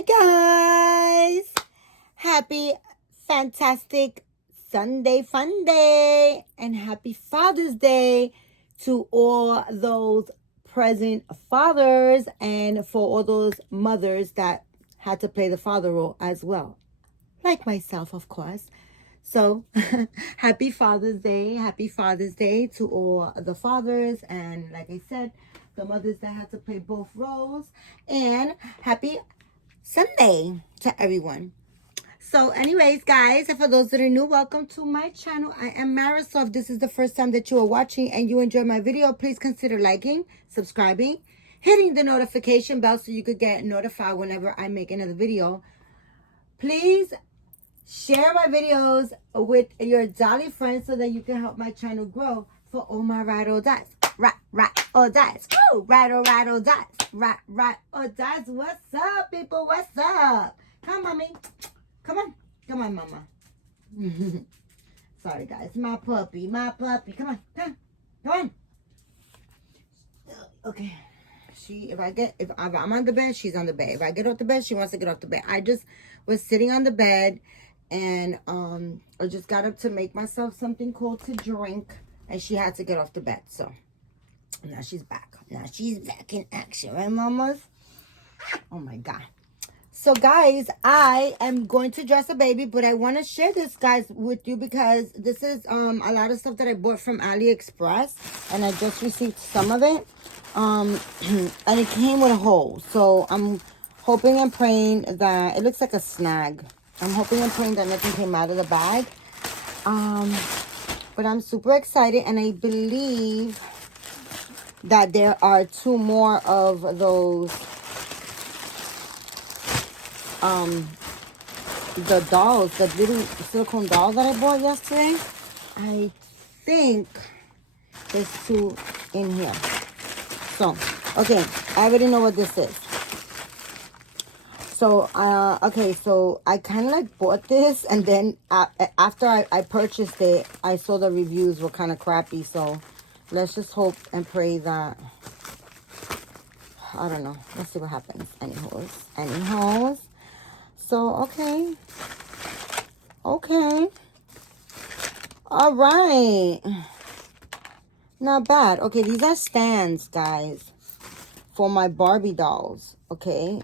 Hi guys, happy fantastic Sunday fun day and happy Father's Day to all those present fathers and for all those mothers that had to play the father role as well, like myself, of course. So happy Father's Day to all the fathers, and like I said, the mothers that had to play both roles, and happy Sunday to everyone. So anyways, guys, and for those that are new, welcome to my channel. I am Marisol. If this is the first time that you are watching and you enjoy my video, please consider liking, subscribing, hitting the notification bell so you could get notified whenever I make another video. Please share my videos with your dolly friends so that you can help my channel grow. For all my ride or dies. Right or dies. Woo! Ride or dies. Right or dies. What's up, people? What's up? Come on, mommy. Come on, mama. Sorry, guys. My puppy. Come on. Okay. If I'm on the bed, she's on the bed. If I get off the bed, she wants to get off the bed. I just was sitting on the bed, and I just got up to make myself something cold to drink, and she had to get off the bed. So now she's back. Now she's back in action, right, mamas? Oh my god. So guys, I am going to dress a baby, but I want to share this, guys, with you because this is a lot of stuff that I bought from AliExpress, and I just received some of it. And it came with a hole, so I'm hoping and praying that it looks like a snag. I'm hoping and praying that nothing came out of the bag. But I'm super excited, and I believe that there are 2 more of those the dolls, the little silicone dolls that I bought yesterday. I think there's 2 in here. So, okay, I already know what this is. So, okay, so I kind of like bought this, and then after I purchased it, I saw the reviews were kind of crappy. So, let's just hope and pray that, I don't know. Let's see what happens. Anyhows. So, okay. All right. Not bad. Okay, these are stands, guys, for my Barbie dolls. Okay.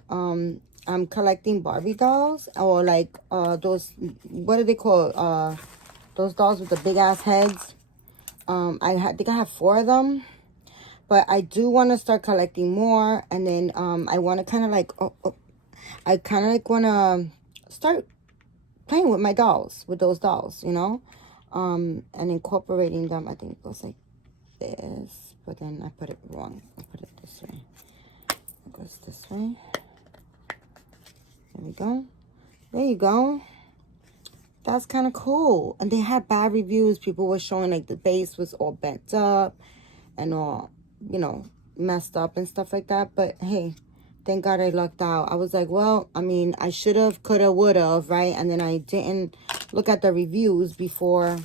I'm collecting Barbie dolls, or like those, what are they called? Those dolls with the big ass heads. I think I have 4 of them, but I do want to start collecting more, and then I want to kind of like I kind of like want to start playing with my dolls, with those dolls, you know, and incorporating them. I think it goes like this, but then I put it wrong. I put it this way. It goes this way. There we go. There you go. That's kind of cool. And they had bad reviews. People were showing like the base was all bent up and all, you know, messed up and stuff like that. But hey, thank God I lucked out. I was like, well, I mean, I should have, could have, would have, right? And then I didn't look at the reviews before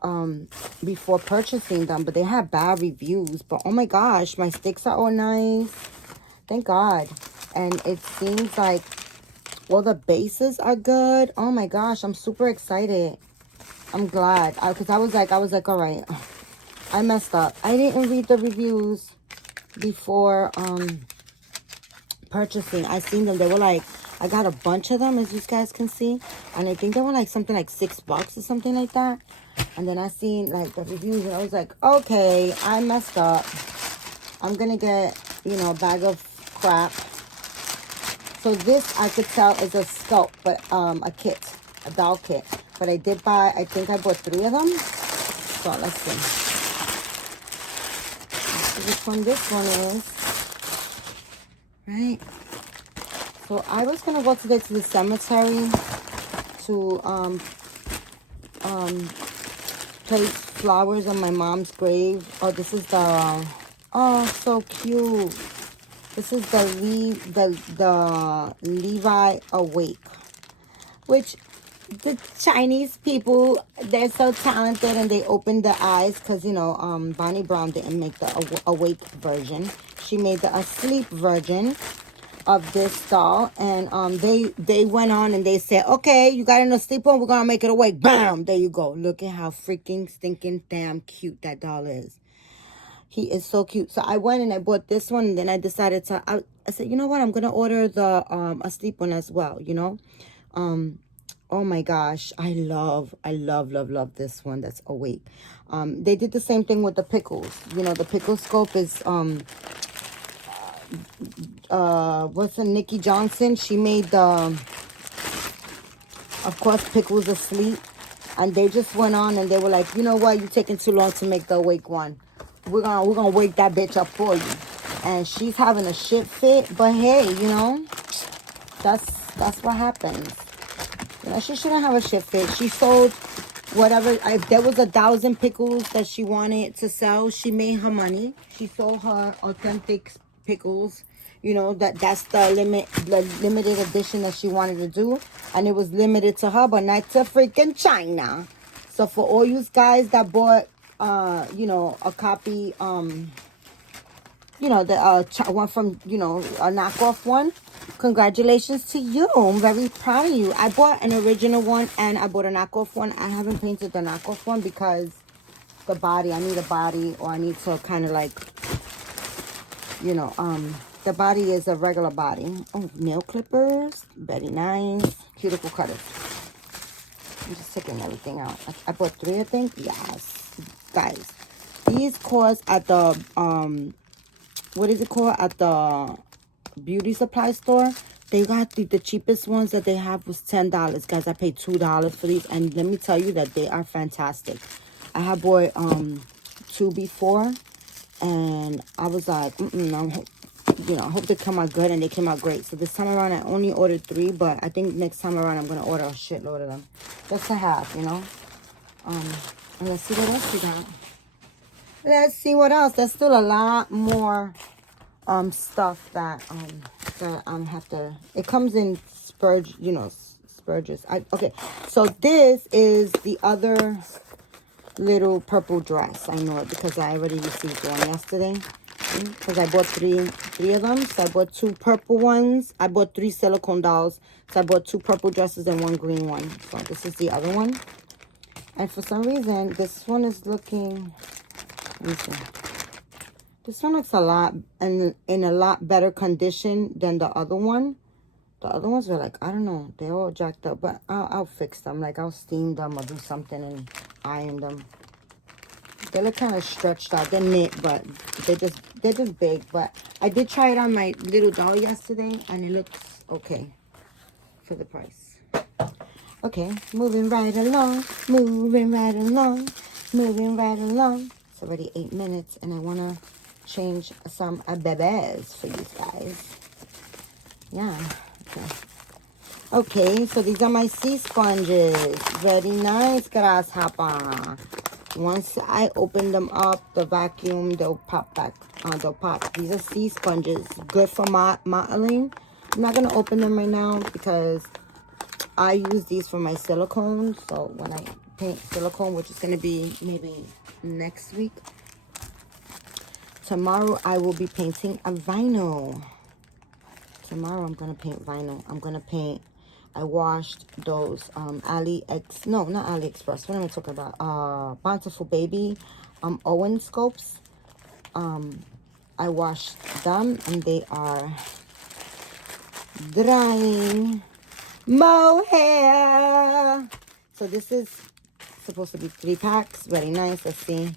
purchasing them. But they had bad reviews. But oh my gosh, my sticks are all nice. Thank God. And it seems like all the bases are good. Oh my gosh, I'm super excited. I'm glad. Because I was like, all right, I messed up. I didn't read the reviews before purchasing. I seen them. They were like, I got a bunch of them, as you guys can see. And I think they were like something like $6 or something like that. And then I seen like the reviews, and I was like, okay, I messed up. I'm going to get, you know, a bag of crap. So this, I could tell, is a sculpt, but a kit, a doll kit. But I did buy, I think I bought 3 of them. So let's see. Let's see which one this one is. Right? So I was going to go today to the cemetery to place flowers on my mom's grave. Oh, this is the, oh, so cute. This is the Levi Awake, which the Chinese people, they're so talented, and they opened the eyes because, you know, Bonnie Brown didn't make the Awake version. She made the Asleep version. of this doll, and they went on and they said, okay, you got enough sleep on, we're gonna make it awake. Bam, there you go. Look at how freaking stinking damn cute that doll is. He is so cute. So I went and I bought this one, and then I decided to I said, you know what, I'm gonna order the a sleep one as well, you know. Oh my gosh, I love this one that's awake. They did the same thing with the pickles. You know, the pickle scope is what's the Nikki Johnson? She made the, of course, Pickles Asleep. And they just went on and they were like, you know what, you're taking too long to make the awake one. We're gonna wake that bitch up for you. And she's having a shit fit, but hey, you know, that's what happens. You know, she shouldn't have a shit fit. She sold whatever. If there was 1,000 pickles that she wanted to sell, she made her money. She sold her authentic pickles. You know, that's the limited edition that she wanted to do, and it was limited to her, but not to freaking China. So for all you guys that bought, you know, a copy, you know, the one from, you know, a knockoff one, congratulations to you. I'm very proud of you. I bought an original one and I bought a knockoff one. I haven't painted the knockoff one because the body, I need a body, or I need to kind of like, you know, the body is a regular body. Oh, nail clippers, very nice. Cuticle cutters. I'm just taking everything out. I bought 3, I think. Yes, guys. These cost at the what is it called, at the beauty supply store? They got the cheapest ones that they have was $10, guys. I paid $2 for these, and let me tell you that they are fantastic. I have bought 2 before, and I was like, you know, I hope they come out good, and they came out great. So this time around, I only ordered 3, but I think next time around, I'm going to order a shitload of them. Just to have, you know. And let's see what else we got. Let's see what else. There's still a lot more stuff that have to. It comes in spurge, you know, spurges. Okay, so this is the other little purple dress. I know it because I already received one yesterday. Because I bought three of them. So I bought 2 purple ones. I bought 3 silicone dolls. So I bought 2 purple dresses and 1 green one. So this is the other one. And for some reason, this one is looking. Let me see. This one looks a lot in a lot better condition than the other one. The other ones are like, I don't know, they're all jacked up, but I'll fix them. Like, I'll steam them or do something and iron them. They look kind of stretched out. They're knit, but they're just big. But I did try it on my little doll yesterday, and it looks okay for the price. Okay, moving right along, moving right along, moving right along. It's already 8 minutes, and I want to change some bebes for you guys. Yeah. Okay, so these are my sea sponges. Very nice, grasshopper. Once I open them up, the vacuum, they'll pop back. They'll pop. These are sea sponges. Good for modeling. I'm not going to open them right now because I use these for my silicone. So when I paint silicone, which is going to be maybe next week, tomorrow I will be painting a vinyl. Tomorrow I'm going to paint vinyl. I'm going to paint, I washed those no, not AliExpress. What am I talking about? Bountiful Baby Owen scopes. I washed them and they are drying. Mohair. So this is supposed to be 3 packs. Very nice. Let's see.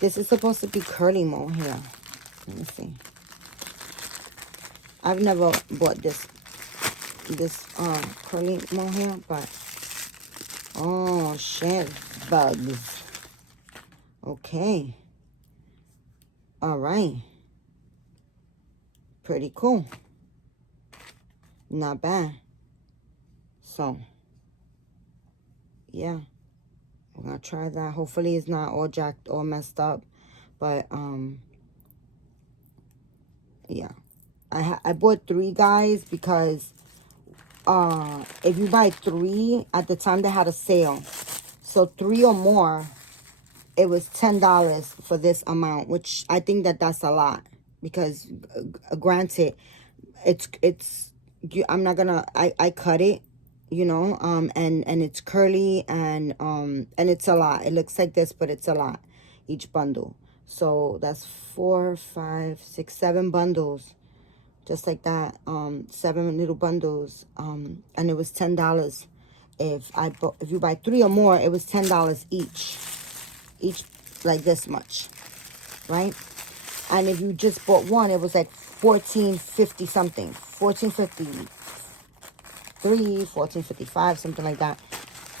This is supposed to be curly mohair. Let me see. I've never bought this curly mohair, but oh shit, bugs. Okay. All right. Pretty cool. Not bad. So yeah, we're gonna try that. Hopefully it's not all jacked or messed up, but yeah. I bought 3, guys, because if you buy 3, at the time they had a sale, so 3 or more, it was $10 for this amount, which I think that's a lot, because granted, I'm not gonna, I cut it, you know, and it's curly, and it's a lot. It looks like this, but it's a lot, each bundle. So that's 4, 5, 6, 7 bundles, just like that. 7 little bundles, and it was $10. If you buy 3 or more, it was $10 each, like this much, right? And if you just bought one, it was like $14.50 something, $14.53, $14.55, something like that.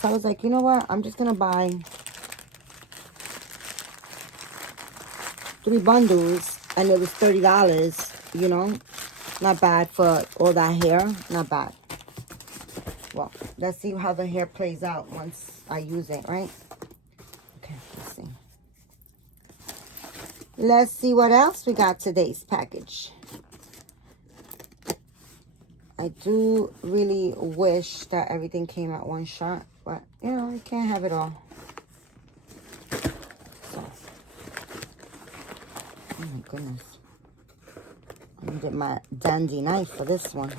So I was like, you know what? I'm just gonna buy 3 bundles, and it was $30. You know, not bad for all that hair. Not bad. Well, let's see how the hair plays out once I use it, right? Okay, let's see. Let's see what else we got today's package. I do really wish that everything came at one shot, but, you know, you can't have it all. So, oh my goodness. I needed my dandy knife for this one.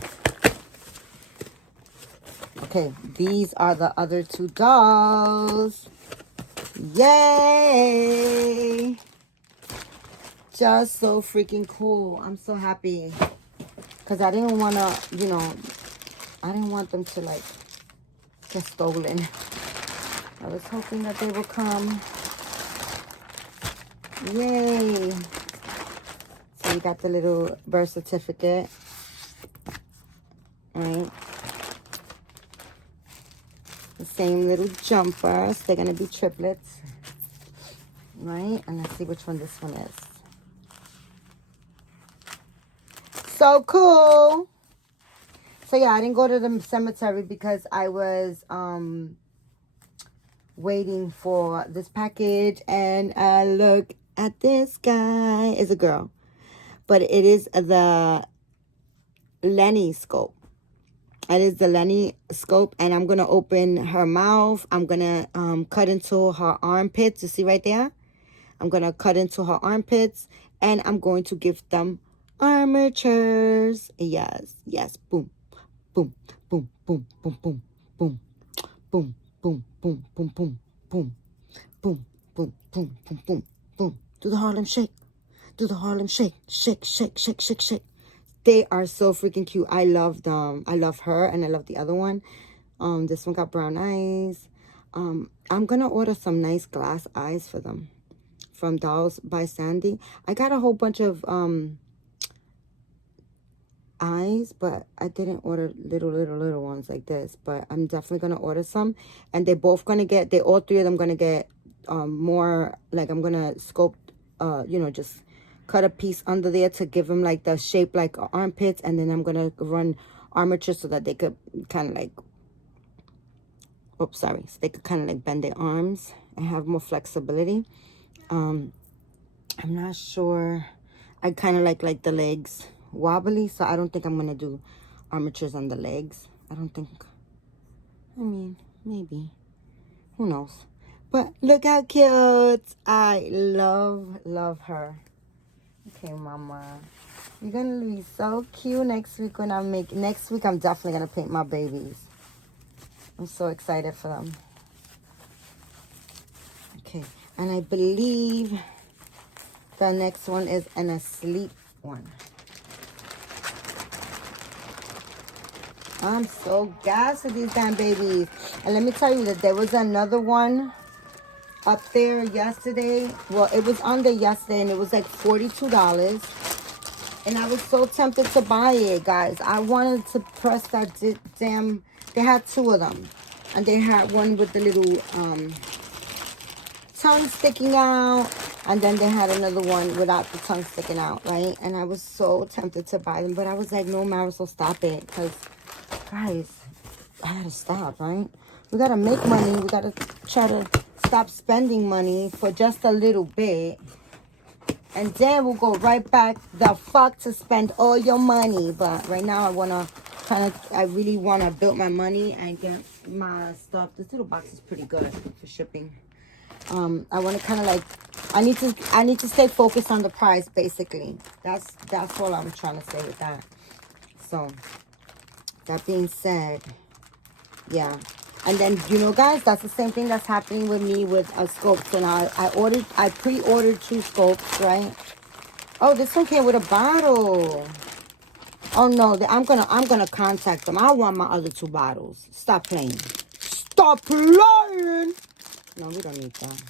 Okay, these are the other 2 dolls. Yay! Just so freaking cool. I'm so happy. Because I didn't want to, you know, I didn't want them to, like, get stolen. I was hoping that they would come. Yay! So you got the little birth certificate. Right? The same little jumpers. They're going to be triplets. Right? And let's see which one this one is. So cool. So yeah, I didn't go to the cemetery because I was waiting for this package. And look at this guy. It's a girl. But it is the Lenny scope. It is the Lenny scope. And I'm going to open her mouth. I'm going to cut into her armpits. You see right there? I'm going to cut into her armpits. And I'm going to give them armatures. Yes, yes. Boom, boom, boom, boom, boom, boom, boom, boom, boom, boom, boom, boom, boom, boom, boom, boom, boom, boom, boom. Do the Harlem Shake. Do the Harlem Shake. Shake, shake, shake, shake, shake. They are so freaking cute. I love them. I love her, and I love the other one. This one got brown eyes. I'm gonna order some nice glass eyes for them from Dolls by Sandy. I got a whole bunch of eyes, but I didn't order little ones like this. But I'm definitely gonna order some, and they're both gonna get. All 3 of them gonna get more. Like, I'm gonna sculpt. You know, just cut a piece under there to give them like the shape like armpits, and then I'm gonna run armature so that they could kind of like. Oops, sorry. So they could kind of like bend their arms and have more flexibility. I'm not sure. I kind of like the legs wobbly, so I don't think I'm gonna do armatures on the legs. I don't think. I mean, maybe. Who knows? But look how cute. I love her. Okay, mama. You're gonna be so cute next week when I make. Next week, I'm definitely gonna paint my babies. I'm so excited for them. Okay, and I believe the next one is an asleep one. I'm so gassed with these damn babies. And let me tell you that there was another one up there yesterday. Well, it was on there yesterday, and it was like $42. And I was so tempted to buy it, guys. I wanted to press that damn. They had 2 of them, and they had one with the little tongue sticking out, and then they had another one without the tongue sticking out, right? And I was so tempted to buy them, but I was like, no, Marisol, stop it, because guys, I gotta stop, right? We gotta make money. We gotta try to stop spending money for just a little bit, and then we'll go right back the fuck to spend all your money. But right now, I really wanna build my money and get my stuff. This little box is pretty good for shipping. I want to kind of like, I need to stay focused on the price, basically. That's all I'm trying to say with that. So that being said, yeah. And then, you know, guys, that's the same thing that's happening with me with scopes. And I pre-ordered 2 scopes, right? Oh, this one came with a bottle. Oh no, I'm gonna contact them. I want my other 2 bottles. Stop playing. Stop playing. No, we don't need that.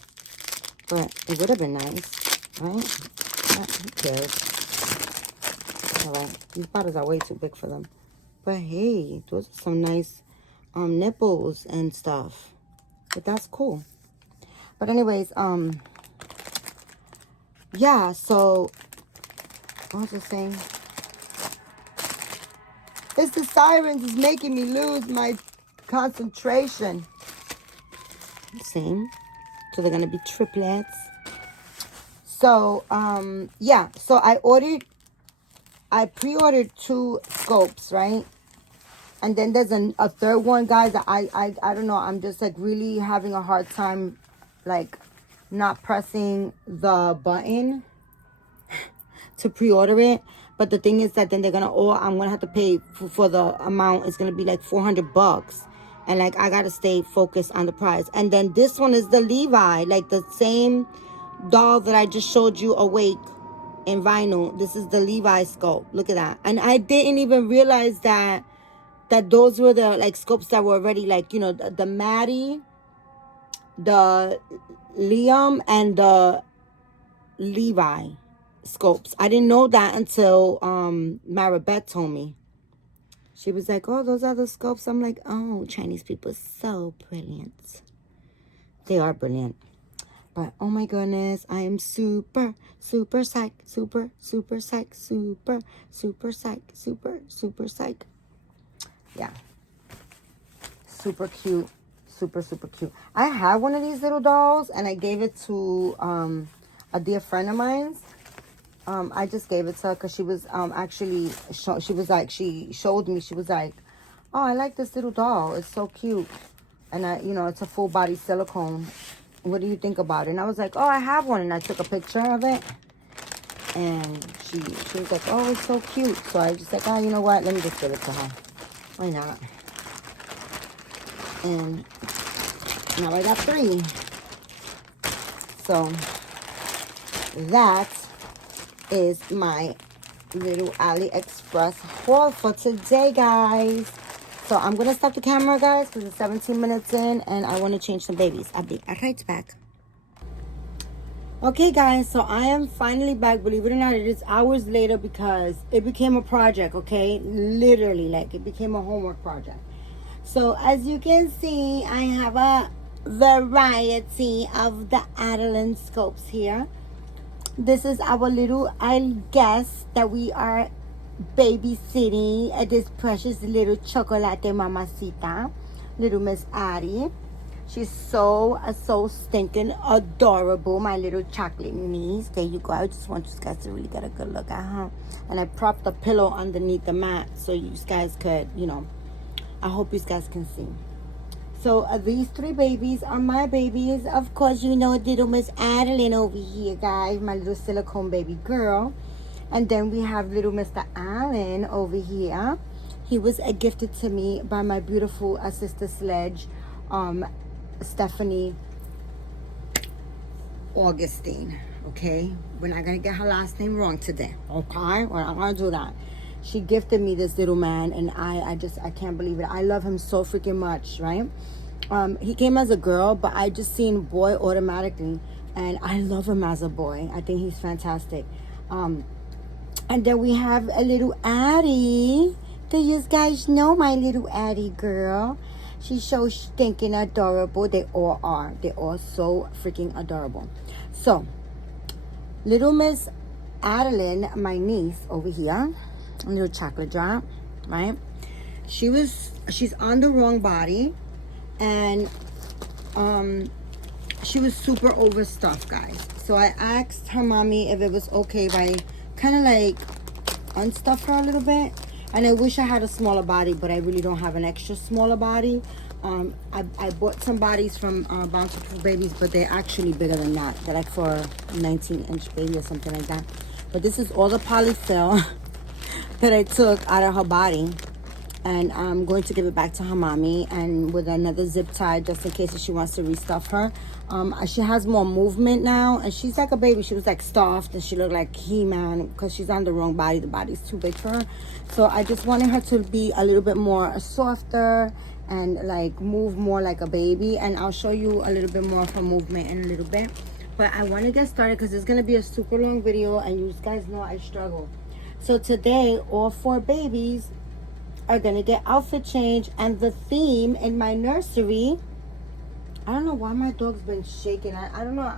But it would have been nice, right? Who cares? All right, these bottles are way too big for them. But hey, those are some nice nipples and stuff. But that's cool. But anyways, yeah, so what was I saying? It's the sirens is making me lose my concentration. Same. So they're gonna be triplets. So yeah, so I pre-ordered 2 scopes, right? And then there's a third one, guys. I don't know. I'm just like really having a hard time, like, not pressing the button to pre-order it. But the thing is that then I'm gonna have to pay for the amount. It's gonna be like $400, and like I gotta stay focused on the price. And then this one is the Levi, like the same doll that I just showed you awake in vinyl. This is the Levi scope. Look at that. And I didn't even realize that those were the like scopes that were already like, you know, the Maddie, the Liam, and the Levi scopes. I didn't know that until Maribeth told me. She was like, oh, those are the scopes. I'm like, oh, Chinese people are so brilliant. They are brilliant. But oh my goodness, I am super psych, super psych, super psych, super psych. Yeah, super cute, super cute. I have one of these little dolls, and I gave it to a dear friend of mine's. I just gave it to her because she was actually she showed me. She was like, oh, I like this little doll, it's so cute. And you know, it's a full body silicone. What do you think about it? And I was like, oh, I have one. And I took a picture of it, and she was like, oh, it's so cute. So I just like, oh, you know what, let me just give it to her. Why not? And now I got 3. So that is my little AliExpress haul for today, guys. So I'm going to stop the camera, guys, because it's 17 minutes in, and I want to change some babies. I'll be right back. Okay, guys, so I am finally back. Believe it or not, it is hours later because it became a project, okay? Literally, like, it became a homework project. So as you can see, I have a variety of the Adalyns scopes here. This is our little, I guess, that we are babysitting this precious little chocolate mamacita, little Miss Addie. She's so stinking adorable, my little chocolate niece. There you go. I just want you guys to really get a good look at her. And I propped the pillow underneath the mat so you guys could, you know, I hope you guys can see. So these 3 babies are my babies. Of course, you know little Miss Adalyns over here, guys. My little silicone baby girl. And then we have little Mr. Allen over here. He was gifted to me by my beautiful sister Sledge, Stephanie Augustine. Okay? We're not going to get her last name wrong today. Okay? We're not going to do that. She gifted me this little man, and I can't believe it. I love him so freaking much, right? He came as a girl, but I just seen boy automatically, and I love him as a boy. I think he's fantastic. And then we have a little Addie. Do you guys know my little Addie girl? She's so stinking adorable. They all are. They all so freaking adorable. So, little Miss Adalyns, my niece over here, a little chocolate drop, right? She's on the wrong body, and she was super overstuffed, guys. So I asked her mommy if it was okay if I kind of like unstuff her a little bit. And I wish I had a smaller body, but I really don't have an extra smaller body. I bought some bodies from Bountiful Babies, but they're actually bigger than that. They're like for a 19-inch baby or something like that. But this is all the polyfill. that I took out of her body. And I'm going to give it back to her mommy, and with another zip tie just in case if she wants to restuff her. She has more movement now, and she's like a baby. She was like stuffed, and she looked like He-Man because she's on the wrong body. The body's too big for her. So I just wanted her to be a little bit more softer and like move more like a baby. And I'll show you a little bit more of her movement in a little bit. But I want to get started because it's going to be a super long video, and you guys know I struggle. So today, all 4 babies are gonna get outfit change, and the theme in my nursery, I don't know why my dog's been shaking. I don't know.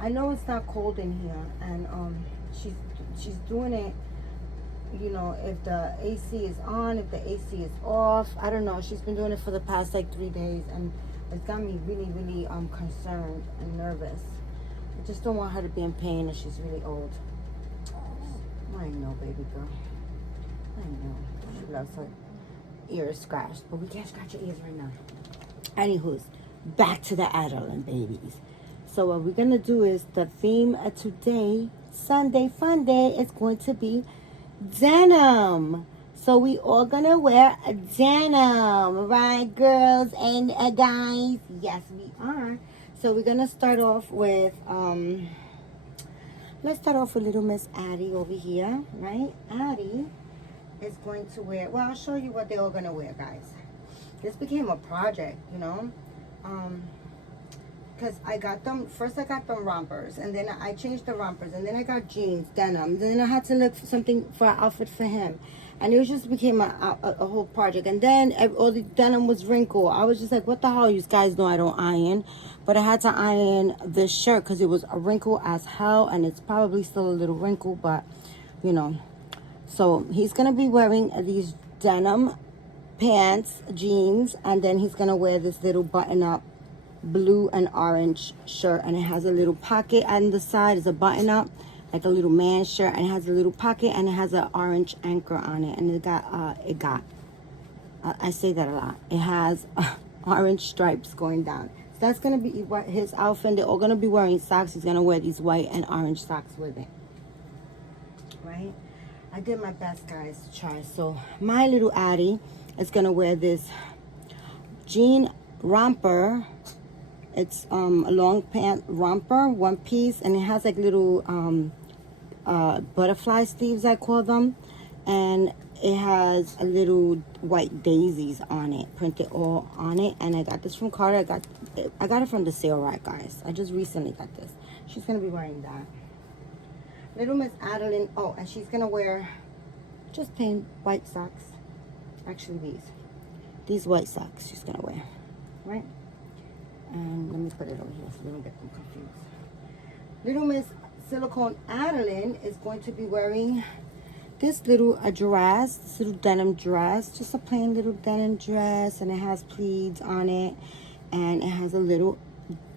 I know it's not cold in here, and she's doing it, you know, if the AC is on, if the AC is off. I don't know. She's been doing it for the past like 3 days, and it's got me really concerned and nervous. I just don't want her to be in pain, and she's really old. I know, baby girl. I know. She loves her ears scratched, but we can't scratch your ears right now. Anywho's, back to the Adalyns babies. So what we're gonna do is the theme of today, Sunday Fun Day, is going to be denim. So we all gonna wear a denim, right, girls and guys? Yes, we are. So we're gonna start off with let's start off with little Miss Addie over here, right? Addie is going to wear, well, I'll show you what they're all going to wear, guys. This became a project, you know, because I got them, first I got them rompers, and then I changed the rompers, and then I got jeans, denim, then I had to look for something for an outfit for him, and it just became a whole project. And then all the denim was wrinkled. I was just like, what the hell? You guys know I don't iron, but I had to iron this shirt because it was a wrinkle as hell, and it's probably still a little wrinkled, but you know. So he's going to be wearing these denim pants, jeans, and then he's going to wear this little button-up blue and orange shirt, and it has a little pocket on the side. It's a button-up, like a little man shirt, and it has a little pocket, and it has an orange anchor on it, and I say that a lot. It has orange stripes going down. So that's going to be what his outfit. They're all going to be wearing socks. He's going to wear these white and orange socks with it, right? I did my best, guys, to try. So my little Addie is gonna wear this jean romper. It's a long pant romper, one piece, and it has like little butterfly sleeves, I call them, and it has a little white daisies on it, printed all on it. And I got this from Carter. I got it from the sale rack, guys. I just recently got this. She's gonna be wearing that. Little Miss Adalyns, oh, and she's gonna wear just plain white socks. Actually, these white socks she's gonna wear, right? And let me put it over here so we don't get them confused. Little Miss Silicone Adalyns is going to be wearing this little dress, this little denim dress, just a plain little denim dress, and it has pleats on it, and it has a little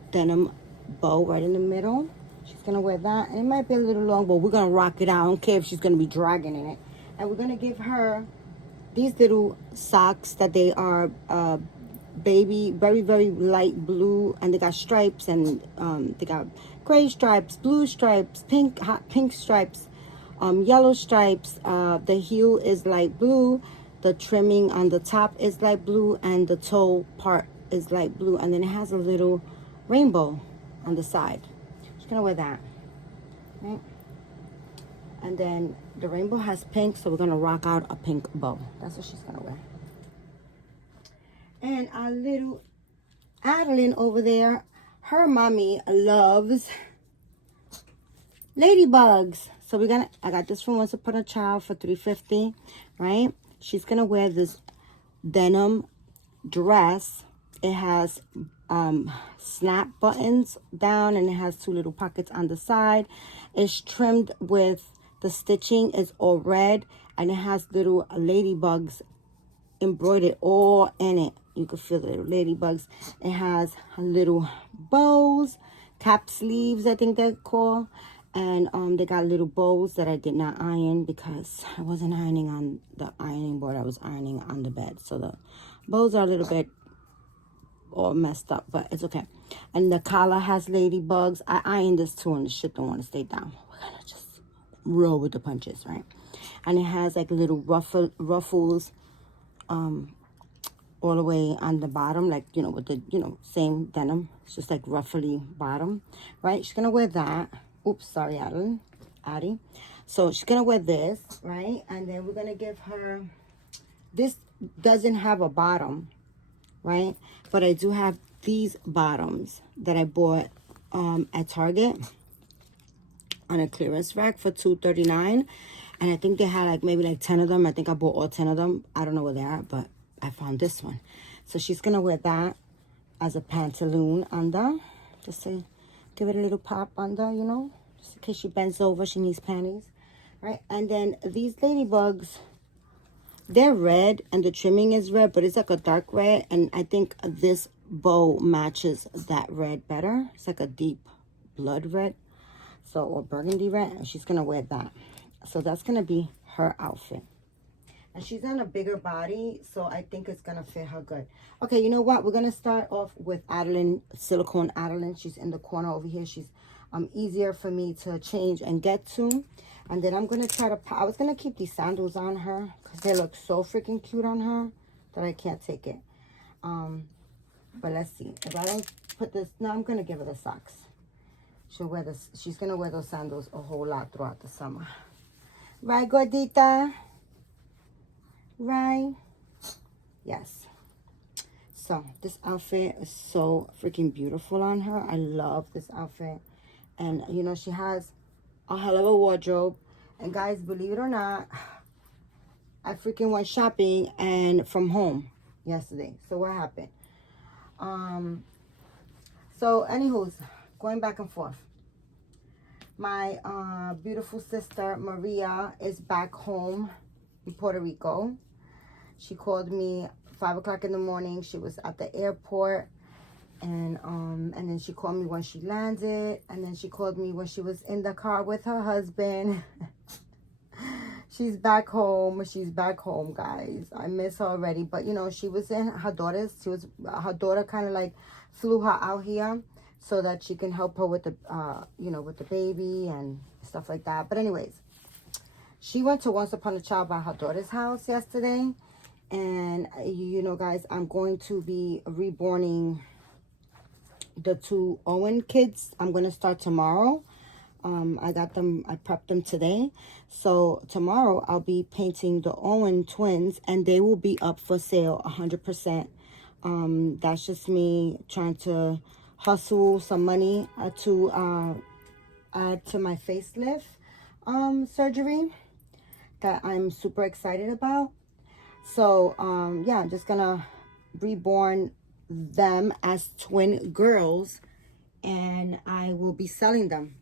denim bow right in the middle. She's going to wear that, and it might be a little long, but we're going to rock it out. I don't care if she's going to be dragging in it. And we're going to give her these little socks that they are baby, very light blue, and they got stripes, and they got gray stripes, blue stripes, hot pink stripes, yellow stripes. The heel is light blue. The trimming on the top is light blue, and the toe part is light blue. And then it has a little rainbow on the side. Gonna wear that, right? And then the rainbow has pink, so we're gonna rock out a pink bow. That's what she's gonna wear. And our little Adalyns over there, her mommy loves ladybugs. So I got this from Once Upon a Child for $3.50, right? She's gonna wear this denim dress. It has snap buttons down, and it has 2 little pockets on the side. It's trimmed with, the stitching is all red, and it has little ladybugs embroidered all in it. You can feel the little ladybugs. It has little bows, cap sleeves, I think they're called. And they got little bows that I did not iron because I wasn't ironing on the ironing board. I was ironing on the bed. So the bows are a little bit all messed up, but it's okay. And the collar has ladybugs. I ironed this too, and the shit don't want to stay down. We're gonna just roll with the punches, right? and it has like little ruffles all the way on the bottom, like, you know, with the, you know, same denim. It's just like ruffly bottom, right? She's gonna wear that. Oops, sorry, Addie. So she's gonna wear this, right? And then we're gonna give her, this doesn't have a bottom, right? But I do have these bottoms that I bought at Target on a clearance rack for $2.39, and I think they had like maybe like 10 of them. I think I bought all 10 of them. I don't know where they are, but I found this one. So she's gonna wear that as a pantaloon under, just to give it a little pop under, you know, just in case she bends over, she needs panties, right? And then these ladybugs, they're red and the trimming is red, but it's like a dark red, and I think this bow matches that red better. It's like a deep blood red, so, or burgundy red, and she's gonna wear that. So that's gonna be her outfit. And she's on a bigger body, so I think it's gonna fit her good. Okay, you know what? We're gonna start off with Adalyns, silicone Adalyns. She's in the corner over here. She's easier for me to change and get to. And then I'm gonna try to, I was gonna keep these sandals on her because they look so freaking cute on her that I can't take it. But let's see. If I don't put this, no, I'm gonna give her the socks. She'll wear this, she's gonna wear those sandals a whole lot throughout the summer. Right, gordita? Right? Yes. So this outfit is so freaking beautiful on her. I love this outfit. And you know, she has a hell of a wardrobe. And guys, believe it or not, I freaking went shopping and from home yesterday. So what happened? So anywho's, going back and forth. My beautiful sister Maria is back home in Puerto Rico. She called me 5 o'clock in the morning. She was at the airport, and then she called me when she landed, and then she called me when she was in the car with her husband. She's back home. She's back home, guys. I miss her already, but you know, she was in her daughter's. Her daughter kind of like flew her out here so that she can help her with the you know, with the baby and stuff like that. But anyways, she went to Once Upon a Child by her daughter's house yesterday. And, you know, guys, I'm going to be reborning the 2 Owen kids. I'm going to start tomorrow. I got them, I prepped them today. So tomorrow I'll be painting the Owen twins, and they will be up for sale 100%. That's just me trying to hustle some money to add to my facelift surgery that I'm super excited about. So, yeah, I'm just gonna reborn them as twin girls, and I will be selling them.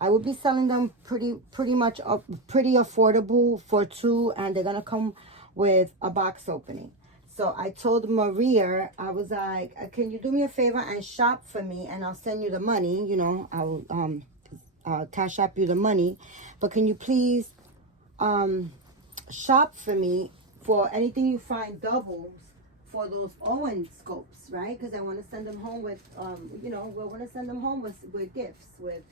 I will be selling them pretty much pretty affordable for 2, and they're gonna come with a box opening. So I told Maria, I was like, can you do me a favor and shop for me, and I'll send you the money, you know, I'll cash app you the money, but can you please shop for me for anything you find doubles for those Owen scopes, right? Because I want to send them home with, you know, we want to send them home with gifts, with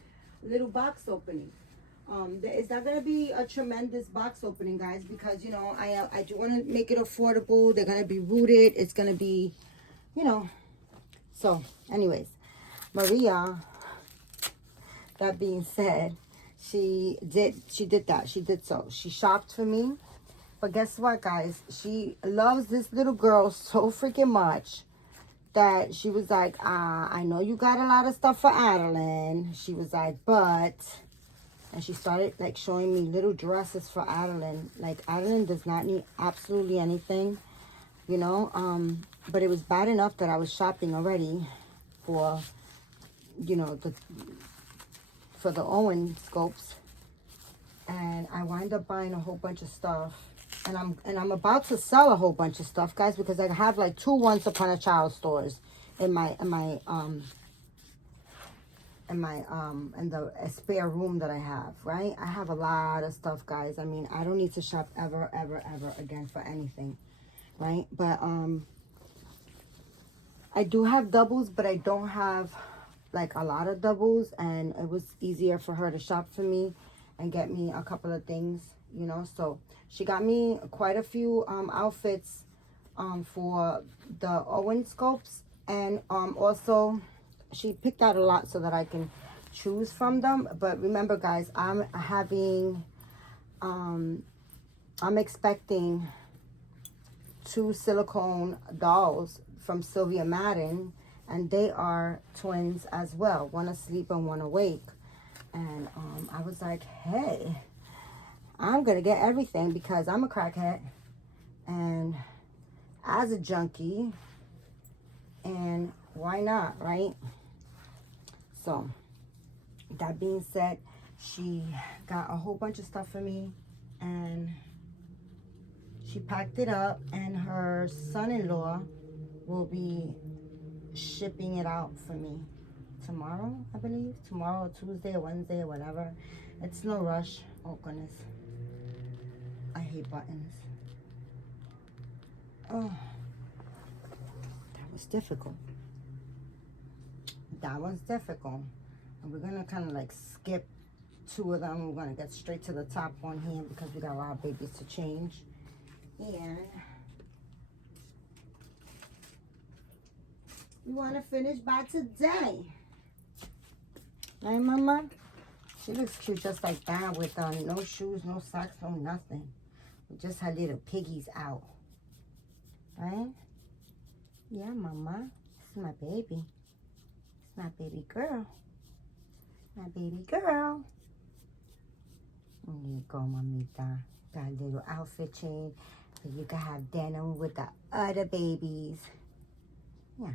little box opening. It's not going to be a tremendous box opening, guys, because, you know, I do want to make it affordable. They're going to be rooted. It's going to be, you know. So, anyways, Maria, that being said, she did that. She did so. She shopped for me. But guess what, guys? She loves this little girl so freaking much that she was like, I know you got a lot of stuff for Adalyns. She was like, but... And she started, like, showing me little dresses for Adalyns. Like, Adalyns does not need absolutely anything, you know. But it was bad enough that I was shopping already for, you know, for the Owen scopes. And I wind up buying a whole bunch of stuff. And I'm about to sell a whole bunch of stuff, guys, because I have like 2 Once Upon a Child stores in the spare room that I have, right? I have a lot of stuff, guys. I mean, I don't need to shop ever again for anything, right? But I do have doubles, but I don't have like a lot of doubles, and it was easier for her to shop for me and get me a couple of things, you know. So she got me quite a few outfits for the Owen scopes, and also she picked out a lot so that I can choose from them. But remember, guys, I'm expecting 2 silicone dolls from Sylvia Madden, and they are twins as well, one asleep and one awake. And I was like, hey, I'm gonna get everything because I'm a crackhead and as a junkie, and why not, right? So that being said, she got a whole bunch of stuff for me, and she packed it up, and her son-in-law will be shipping it out for me tomorrow, I believe. Tomorrow, Tuesday or Wednesday or whatever. It's no rush. Oh goodness, I hate buttons. Oh, that was difficult. That was difficult. And we're gonna kind of like skip 2 of them. We're gonna get straight to the top one here because we got a lot of babies to change. And we want to finish by today. Right, Mama? She looks cute just like that with no shoes, no socks, no nothing. With just her little piggies out. Right? Yeah, Mama. This is my baby. It's my baby girl. My baby girl. There you go, Mamita. Got a little outfit change. So you can have denim with the other babies. Yeah.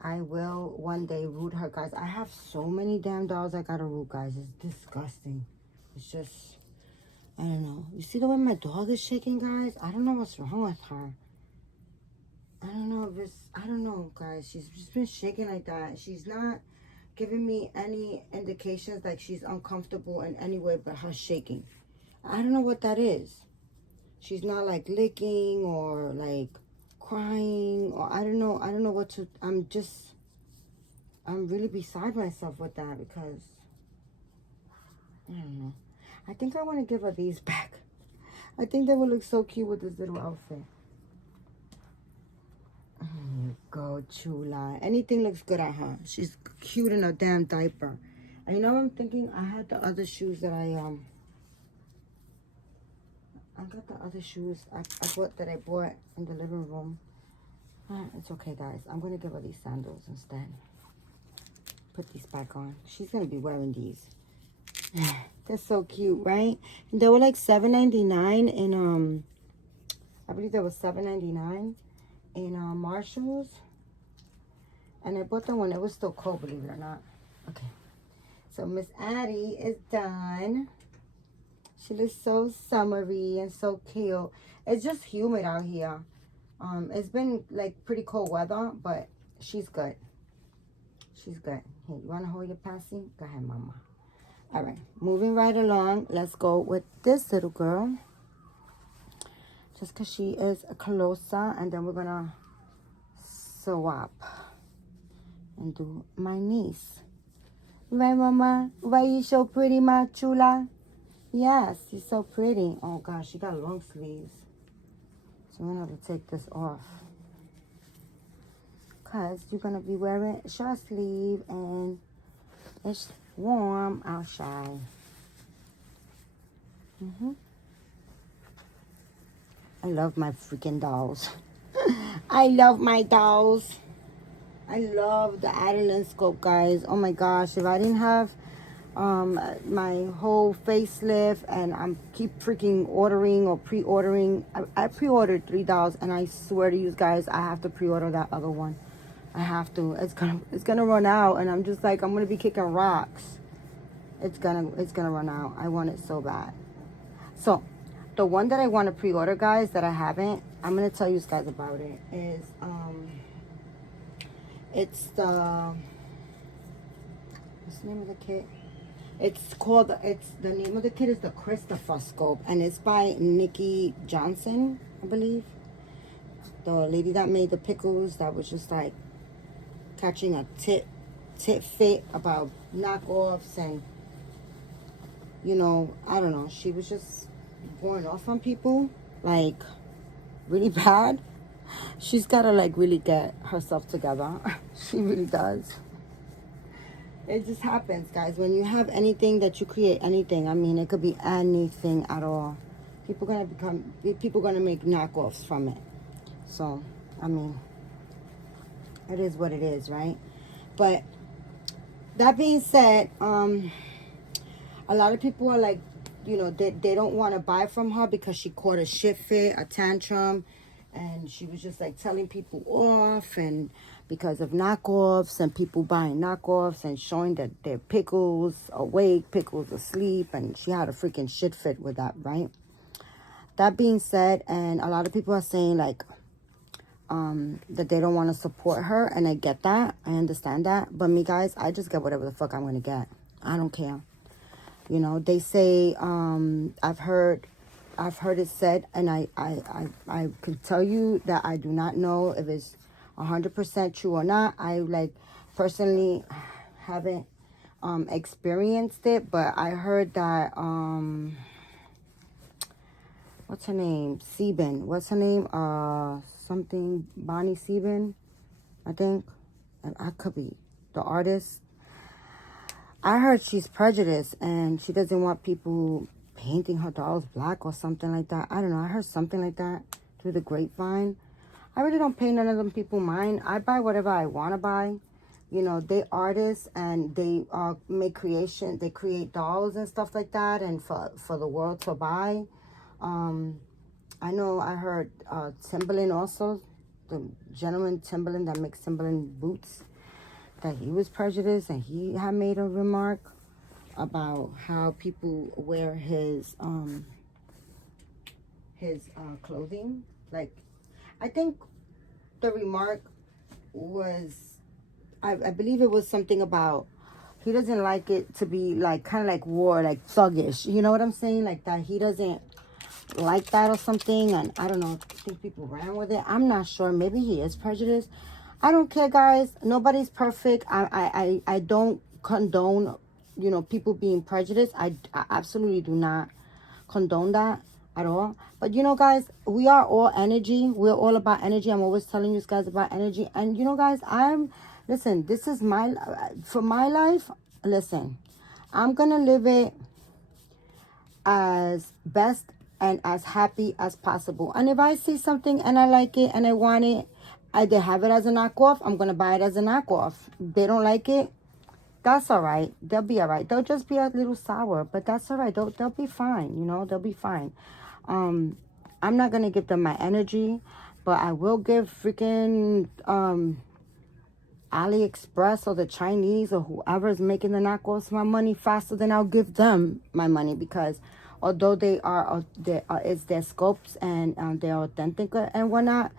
I will one day root her, guys. I have so many damn dolls I gotta root, guys. It's disgusting. It's just, I don't know. You see the way my dog is shaking, guys? I don't know what's wrong with her. I don't know if it's, I don't know, guys. She's just been shaking like that. She's not giving me any indications like she's uncomfortable in any way but her shaking. I don't know what that is. She's not like licking or like crying, or I don't know what to, I'm really beside myself with that because I don't know. I think I want to give her these back. I think they would look so cute with this little outfit. There you go, chula. Anything looks good at her. She's cute in a damn diaper. And you know what I'm thinking? I had the other shoes that I got the other shoes I bought in the living room. It's okay, guys. I'm going to give her these sandals instead. Put these back on. She's going to be wearing these. They're so cute, right? And they were like $7.99 in, I believe they were $7.99 in Marshalls. And I bought them when it was still cold, believe it or not. Okay. So Miss Addie is done. She looks so summery and so cute. It's just humid out here. It's been like pretty cold weather, but she's good. She's good. Hey, you want to hold your passy? Go ahead, Mama. All right, moving right along. Let's go with this little girl. Just because she is closer, and then we're going to swap and do my niece. Right, Mama? Why you so pretty, ma chula? Yes, she's so pretty. Oh, gosh, she got long sleeves. So I'm going to have to take this off. Because you're going to be wearing a short sleeve and it's warm outside. I love my freaking dolls. I love my dolls. I love the Adalyns scope, guys. Oh my gosh, if I didn't have my whole facelift and I'm keep freaking ordering or pre-ordering. I pre-ordered 3 dolls, and I swear to you guys, I have to pre-order that other one. I have to. It's gonna run out, and I'm just like, I'm gonna be kicking rocks. It's gonna run out. I want it so bad. So the one that I want to pre-order, guys, that I haven't, I'm gonna tell you guys about it. Is it's the, what's the name of the kit? The name of the kit is the Christopher scope, and it's by Nikki Johnson, I believe. The lady that made the pickles that was just like catching a tit fit about knockoffs and you know, I don't know, she was just going off on people, like, really bad. She's gotta, like, really get herself together. She really does. It just happens, guys. When you have anything that you create, anything, I mean, it could be anything at all. People gonna make knockoffs from it. So, I mean, it is what it is, right? But that being said, a lot of people are like, you know, they don't want to buy from her because she caught a shit fit, a tantrum, and she was just like telling people off, and because of knockoffs and people buying knockoffs and showing that they're pickles awake, pickles asleep, and she had a freaking shit fit with that, right? That being said, and a lot of people are saying like that they don't want to support her, and I get that, I understand that, but me, guys, I just get whatever the fuck I'm gonna get. I don't care. You know, they say, I've heard it said, and I can tell you that I do not know if it's 100% true or not. I, like, personally haven't experienced it, but I heard that, what's her name? Sieben. What's her name? Something, Bonnie Sieben, I think. And I could be the artist. I heard she's prejudiced and she doesn't want people painting her dolls black or something like that. I don't know. I heard something like that through the grapevine. I really don't pay none of them people mind. I buy whatever I want to buy. You know, they artists and they make creation. They create dolls and stuff like that, and for the world to buy. I know I heard Timberland also, the gentleman Timberland that makes Timberland boots, that he was prejudiced, and he had made a remark about how people wear his clothing. Like, I think the remark was, I believe it was something about he doesn't like it to be like kind of like war, like thuggish. You know what I'm saying? Like that he doesn't like that or something. And I don't know, I think people ran with it. I'm not sure. Maybe he is prejudiced. I don't care, guys. Nobody's perfect. I don't condone, you know, people being prejudiced. I absolutely do not condone that at all. But, you know, guys, we are all energy. We're all about energy. I'm always telling you guys about energy. And, you know, guys, listen, this is for my life, listen, I'm going to live it as best and as happy as possible. And if I see something and I like it and I want it, they have it as a knockoff, I'm going to buy it as a knockoff. They don't like it, that's all right. They'll be all right. They'll just be a little sour, but that's all right. They'll be fine, you know. They'll be fine. I'm not going to give them my energy, but I will give freaking AliExpress or the Chinese or whoever is making the knockoffs my money faster than I'll give them my money, because although it's their scopes and they're authentic and whatnot,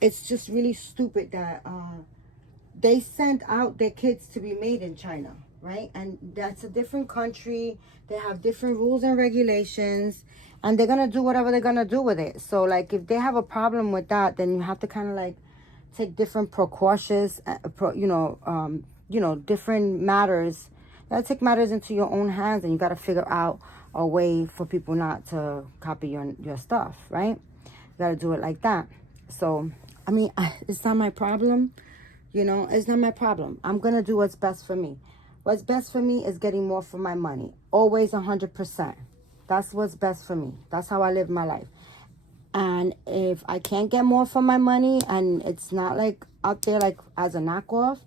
it's just really stupid that they sent out their kids to be made in China, right? And that's a different country. They have different rules and regulations, and they're gonna do whatever they're gonna do with it. So, like, if they have a problem with that, then you have to kind of like take different precautions, different matters. You gotta take matters into your own hands, and you gotta figure out a way for people not to copy your stuff, right? You gotta do it like that. So, I mean, it's not my problem. You know, it's not my problem. I'm going to do what's best for me. What's best for me is getting more for my money. Always 100%. That's what's best for me. That's how I live my life. And if I can't get more for my money and it's not like out there like as a knockoff,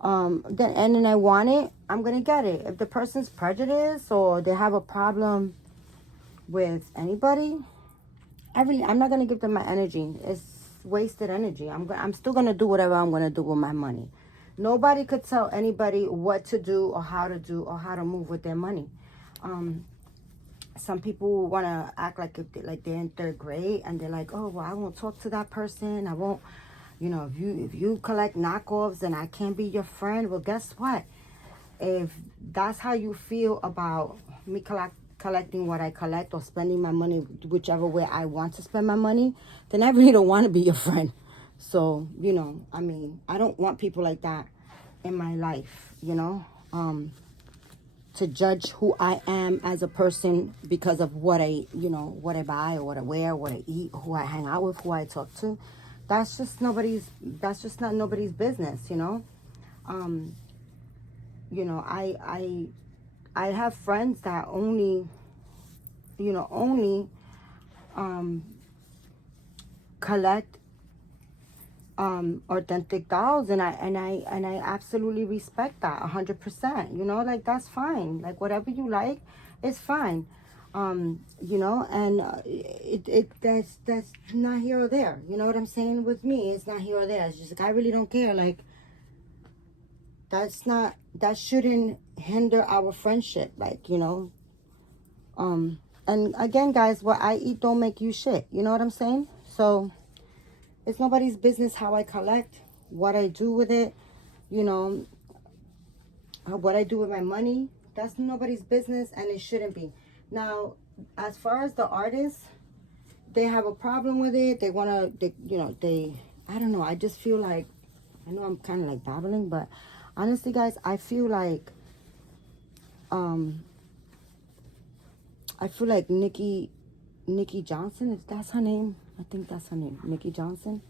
then I want it, I'm going to get it. If the person's prejudiced or they have a problem with anybody, I'm not going to give them my energy. It's wasted energy. I'm still going to do whatever I'm going to do with my money. Nobody could tell anybody what to do or how to move with their money. Some people want to act like they're in third grade, and they're like, oh, well, I won't talk to that person. I won't, you know, if you collect knockoffs, then I can't be your friend. Well, guess what? If that's how you feel about me collecting what I collect or spending my money whichever way I want to spend my money, then I really don't want to be your friend. So, you know, I mean, I don't want people like that in my life, you know. to judge who I am as a person because of what I, what I buy or what I wear, what I eat, who I hang out with, who I talk to. That's just not nobody's business, I have friends that only collect authentic dolls, and I absolutely respect that 100%. Like, that's fine. Like, whatever you like is fine. And that's not here or there. You know what I'm saying? With me, it's not here or there. It's just like, I really don't care. Like, that shouldn't hinder our friendship. Like, and again, guys, what I eat don't make you shit. You know what I'm saying? So it's nobody's business how I collect, what I do with it, what I do with my money. That's nobody's business, and it shouldn't be. Now, as far as the artists, they have a problem with it. They want to, I don't know. I just feel like, I know I'm kind of like babbling, but honestly, guys, I feel like Nikki Johnson, if that's her name, I think that's her name, Nikki Johnson.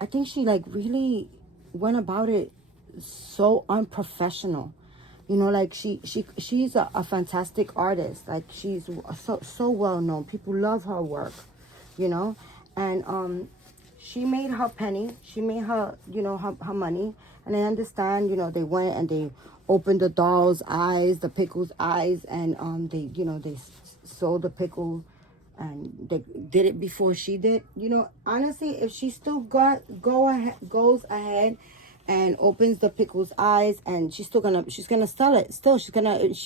I think she like really went about it so unprofessional. Like she's a fantastic artist. Like, she's so well known. People love her work, and she made her penny. She made her, her money. And I understand, they went and they opened the doll's eyes, the pickle's eyes, and they sold the pickle, and they did it before she did. Honestly, if she still goes ahead and opens the pickle's eyes, and she's gonna sell it. Still, if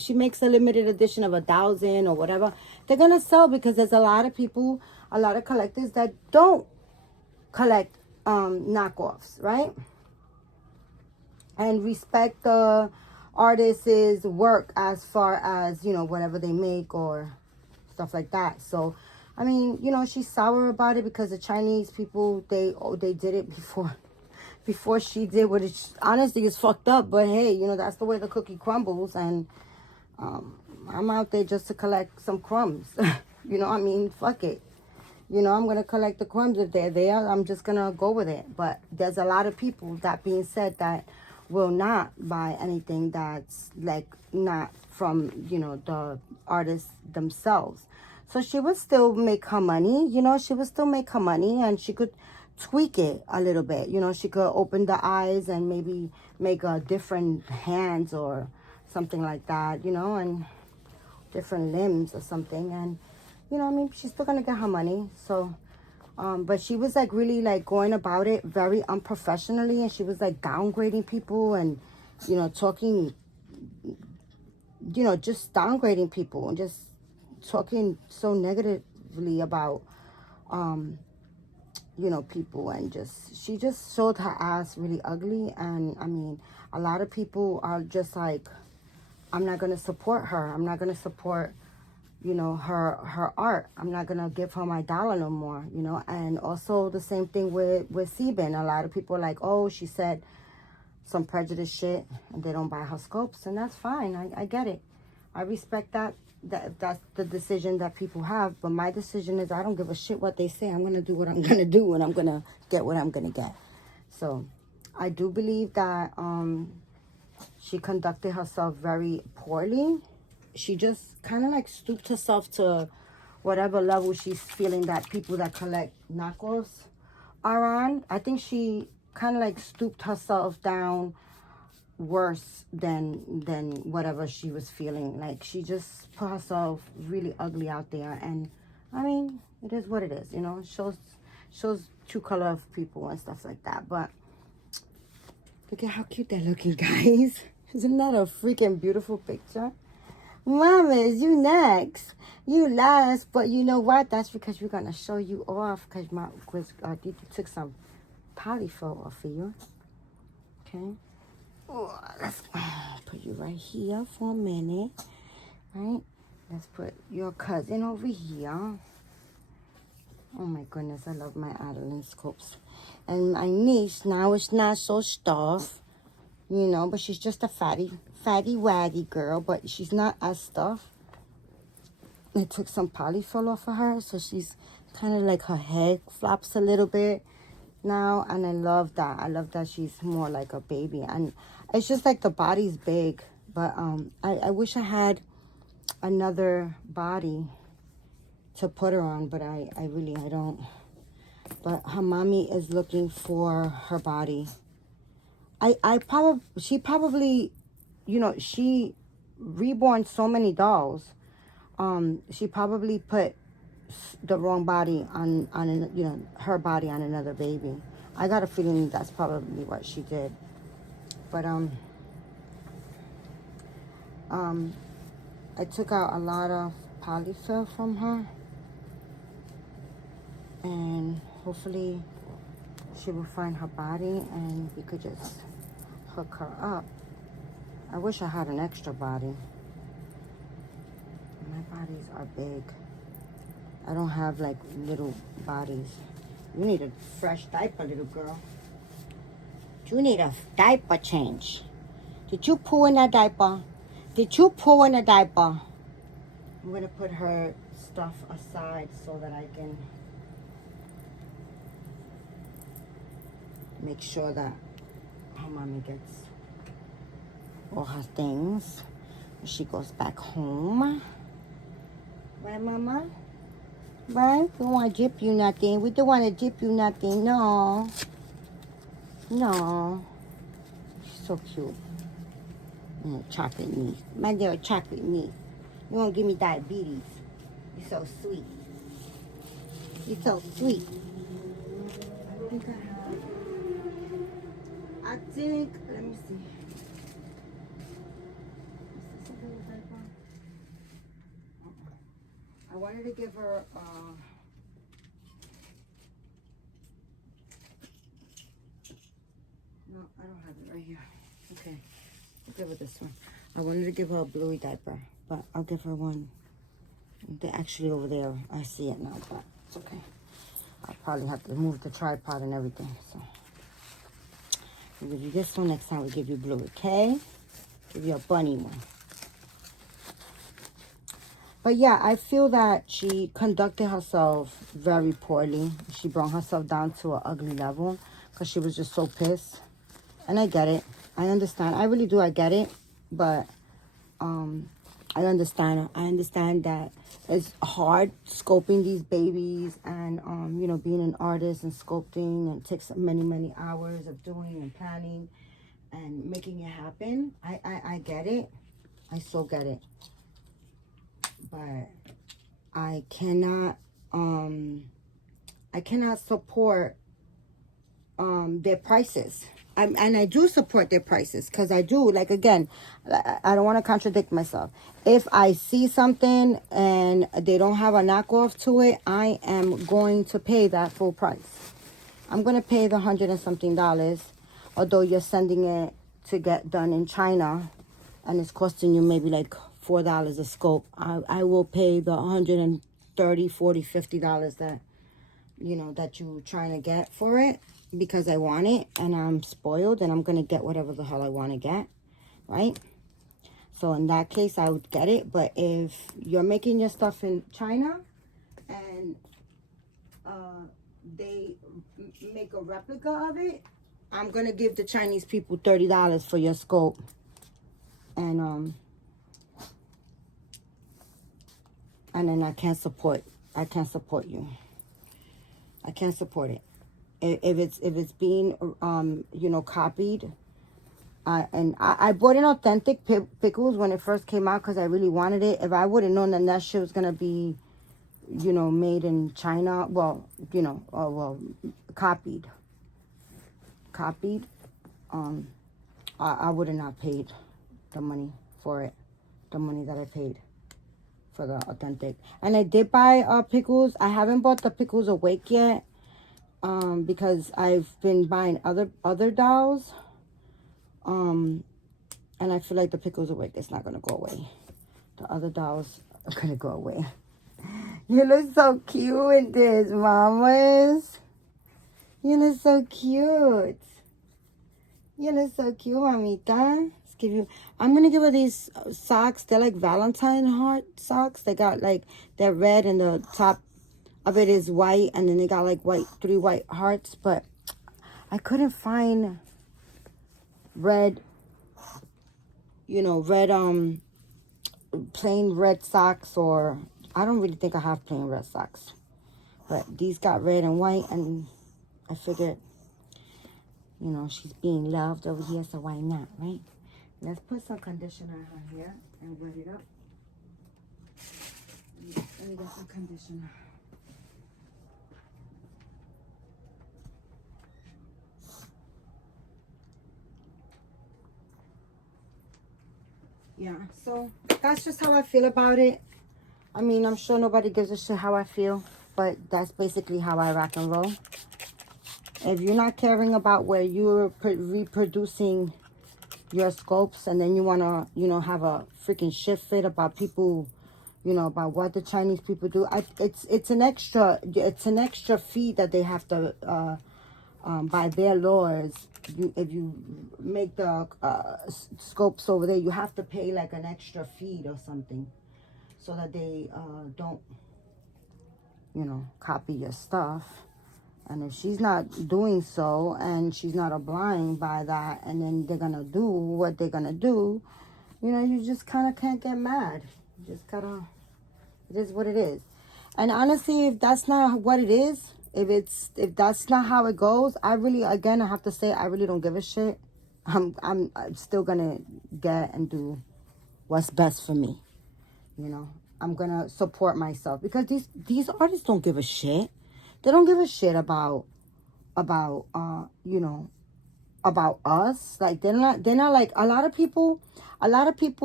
she makes a limited edition of 1,000 or whatever, they're gonna sell, because there's a lot of people, a lot of collectors that don't collect knockoffs, right? And respect the artist's work as far as, whatever they make or stuff like that. So, I mean, she's sour about it because the Chinese people, they did it before she did, what it honestly is fucked up. But hey, that's the way the cookie crumbles, and I'm out there just to collect some crumbs. I mean, fuck it. I'm going to collect the crumbs. If they're there, I'm just going to go with it. But there's a lot of people, that being said, that will not buy anything that's like not from, the artists themselves. So she would still make her money, and she could tweak it a little bit. She could open the eyes and maybe make a different hands or something like that, and different limbs or something. And she's still gonna get her money. So but she was like really like going about it very unprofessionally, and she was like downgrading people and talking, just downgrading people and just talking so negatively about people, and she just showed her ass really ugly. And I mean, a lot of people are just like, I'm not gonna support her. I'm not gonna support her art. I'm not gonna give her my dollar no more, And also the same thing with Sebin. A lot of people are like, oh, she said some prejudice shit, and they don't buy her scopes, and that's fine. I get it. I respect that. That's the decision that people have. But my decision is, I don't give a shit what they say. I'm gonna do what I'm gonna do, and I'm gonna get what I'm gonna get. So I do believe that she conducted herself very poorly. She just kind of like stooped herself to whatever level she's feeling that people that collect knockoffs are on. I think she kind of like stooped herself down worse than whatever she was feeling. Like, she just put herself really ugly out there. And I mean, it is what it is, It shows true color of people and stuff like that. But look at how cute they're looking, guys. Isn't that a freaking beautiful picture? Mamas, you next. You last. But you know what? That's because we're going to show you off. Because Didi took some polyfoil off of you. Okay. Oh, let's put you right here for a minute. Right? Let's put your cousin over here. Oh my goodness. I love my Adalyns scopes. And my niece, now it's not so stuffed. But she's just a fatty fatty waggy girl, but she's not as stuffed. I took some polyfill off of her, so she's kind of like her head flops a little bit now, and I love that. I love that she's more like a baby, and it's just like the body's big, but I wish I had another body to put her on, but I don't. But her mommy is looking for her body. She probably, you know, she reborn so many dolls. She probably put the wrong body on you know, her body on another baby. I got a feeling that's probably what she did. But I took out a lot of polyfill from her, and hopefully she will find her body and we could just hook her up. I wish I had an extra body. My bodies are big. I don't have like little bodies. You need a fresh diaper, little girl. You need a diaper change. Did you poo in that diaper? Did you poo in a diaper? I'm gonna put her stuff aside so that I can make sure that her mommy gets all her things when she goes back home. Right, Mama? Right? We don't want to dip you nothing. We don't want to dip you nothing. No. No. She's so cute. Chocolate me. My little chocolate me. You won't give me diabetes. You're so sweet. You're so sweet. I think, let me see. I wanted to give her, no, I don't have it right here. Okay, I'll give her this one. I wanted to give her a bluey diaper, but I'll give her one. They're actually over there. I see it now, but it's okay. I'll probably have to move the tripod and everything, so. We'll give you this one. Next time we'll give you blue, okay? Give you a bunny one. But yeah, I feel that she conducted herself very poorly. She brought herself down to an ugly level because she was just so pissed. And I get it. I understand. I really do. I get it. But I understand. I understand that it's hard scoping these babies and, you know, being an artist and sculpting, and takes many, many hours of doing and planning and making it happen. I get it. I so get it. But I cannot support their prices. And I do support their prices because I do. Like, again, I don't want to contradict myself. If I see something and they don't have a knockoff to it, I am going to pay that full price. I'm going to pay the $100 and something, although you're sending it to get done in China and it's costing you maybe like $4 a scope. I will pay the $130, $40, $50 that, you know, that you're trying to get for it, because I want it and I'm spoiled and I'm going to get whatever the hell I want to get, right? So in that case, I would get it. But if you're making your stuff in China and they make a replica of it, I'm going to give the Chinese people $30 for your scope. And then I can't support you. I can't support it. If it's being you know, copied, and I bought an authentic pickles when it first came out because I really wanted it. If I would have known that shit was gonna be, you know, made in China, well, you know, copied, I would have not paid the money for it, the money that I paid for the authentic. And I did buy pickles. I haven't bought the Pickles Awake yet. Because I've been buying other dolls, and I feel like the Pickles Awake is not gonna go away. The other dolls are gonna go away. You look so cute in this, mamas. You look so cute. You look so cute, mamita. give you. I'm gonna give her these socks. They're like Valentine heart socks. They got like, they're red and the top of it is white, and then they got like three white hearts. But I couldn't find red, red plain red socks, or I don't really think I have plain red socks. But these got red and white, and I figured, she's being loved over here, so why not, right? Let's put some conditioner in her hair and wet it up. Let me get some conditioner. Yeah, so that's just how I feel about it. I mean, I'm sure nobody gives a shit how I feel, but that's basically how I rock and roll. If you're not caring about where you're reproducing your scopes, and then you want to, have a freaking shit fit about people, about what the Chinese people do. It's an extra fee that they have to, by their laws. If you make the scopes over there, you have to pay like an extra fee or something, so that they don't, copy your stuff. And if she's not doing so, and she's not obliged by that, and then they're gonna do what they're gonna do, you just kind of can't get mad. You just gotta, it is what it is. And honestly, if that's not what it is, if that's not how it goes, I have to say, I really don't give a shit. I'm still gonna get and do what's best for me. I'm gonna support myself, because these artists don't give a shit. They don't give a shit about us. Like, they're not like a lot of people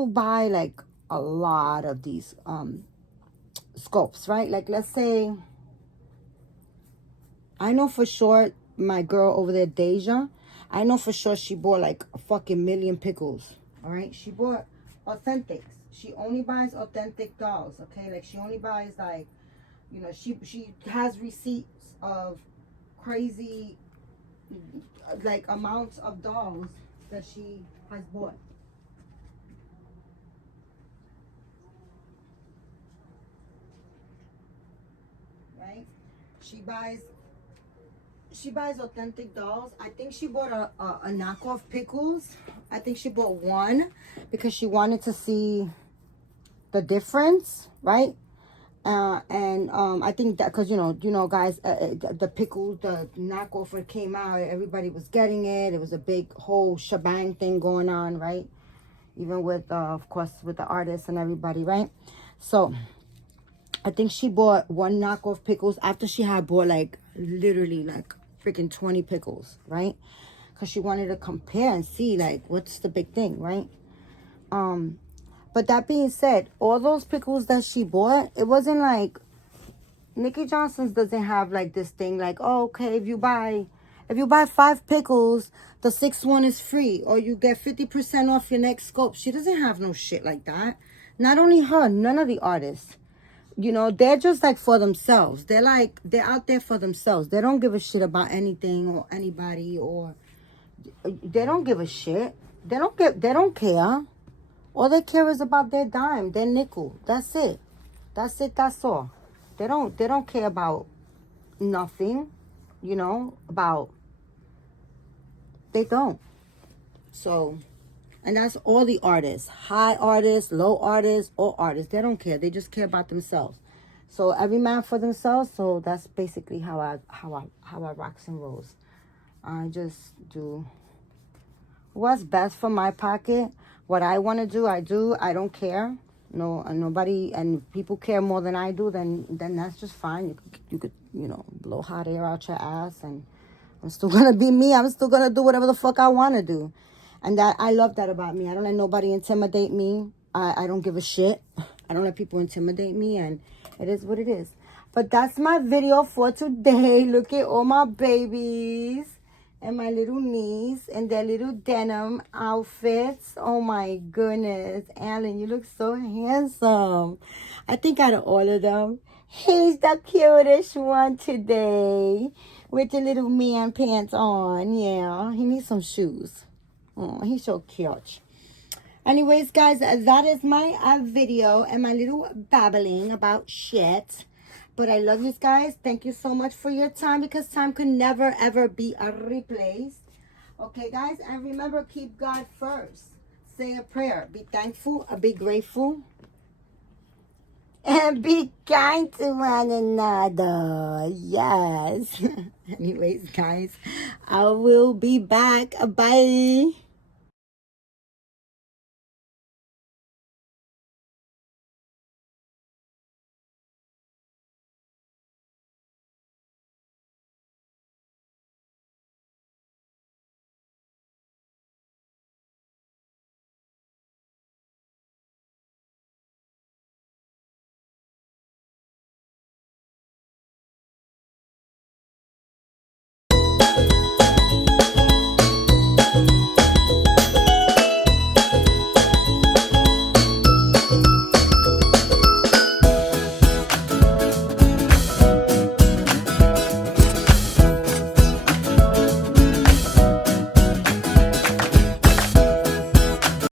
buy like a lot of these scopes, right? Like, let's say, I know for sure my girl over there, Deja, I know for sure she bought like a fucking million pickles. All right, she bought authentics. She only buys authentic dolls, okay? Like, she only buys like, she has receipts of crazy, like, amounts of dolls that she has bought. Right? She buys authentic dolls. I think she bought a knockoff Pickles. I think she bought one because she wanted to see the difference, right? I think that because guys, the Pickles, the knockoff, when it came out, everybody was getting it. It was a big whole shebang thing going on, right? Even with of course, with the artists and everybody, right? So I think she bought one knockoff Pickles after she had bought like literally like freaking 20 Pickles, right? Because she wanted to compare and see like what's the big thing, right? But that being said, all those Pickles that she bought, it wasn't like, Nikki Johnson's doesn't have like this thing like, oh, okay, if you buy 5 Pickles, the 6th one is free, or you get 50% off your next scope. She doesn't have no shit like that. Not only her, none of the artists. They're just like for themselves. They're out there for themselves. They don't give a shit about anything or anybody, or they don't give a shit. They don't care. All they care is about their dime, their nickel. That's it. That's all. They don't care about nothing, they don't. So, and that's all the artists. High artists, low artists, all artists. They don't care. They just care about themselves. So every man for themselves. So that's basically how I rocks and rolls. I just do what's best for my pocket. What I want to do, I do. I don't care. No, and nobody, and people care more than I do, then that's just fine. You could blow hot air out your ass, and I'm still gonna be me. I'm still gonna do whatever the fuck I want to do, and that I love that about me. I don't let nobody intimidate me. I don't give a shit. I don't let people intimidate me, and it is what it is. But that's my video for today. Look at all my babies and my little niece and their little denim outfits. Oh my goodness. Alan, you look so handsome. I think out of all of them, he's the cutest one today with the little man pants on. Yeah, he needs some shoes. Oh, he's so cute. Anyways, guys, that is my video and my little babbling about shit. But I love you guys. Thank you so much for your time, because time can never, ever be replaced. Okay, guys? And remember, keep God first. Say a prayer. Be thankful, be grateful, and be kind to one another. Yes. Anyways, guys, I will be back. Bye.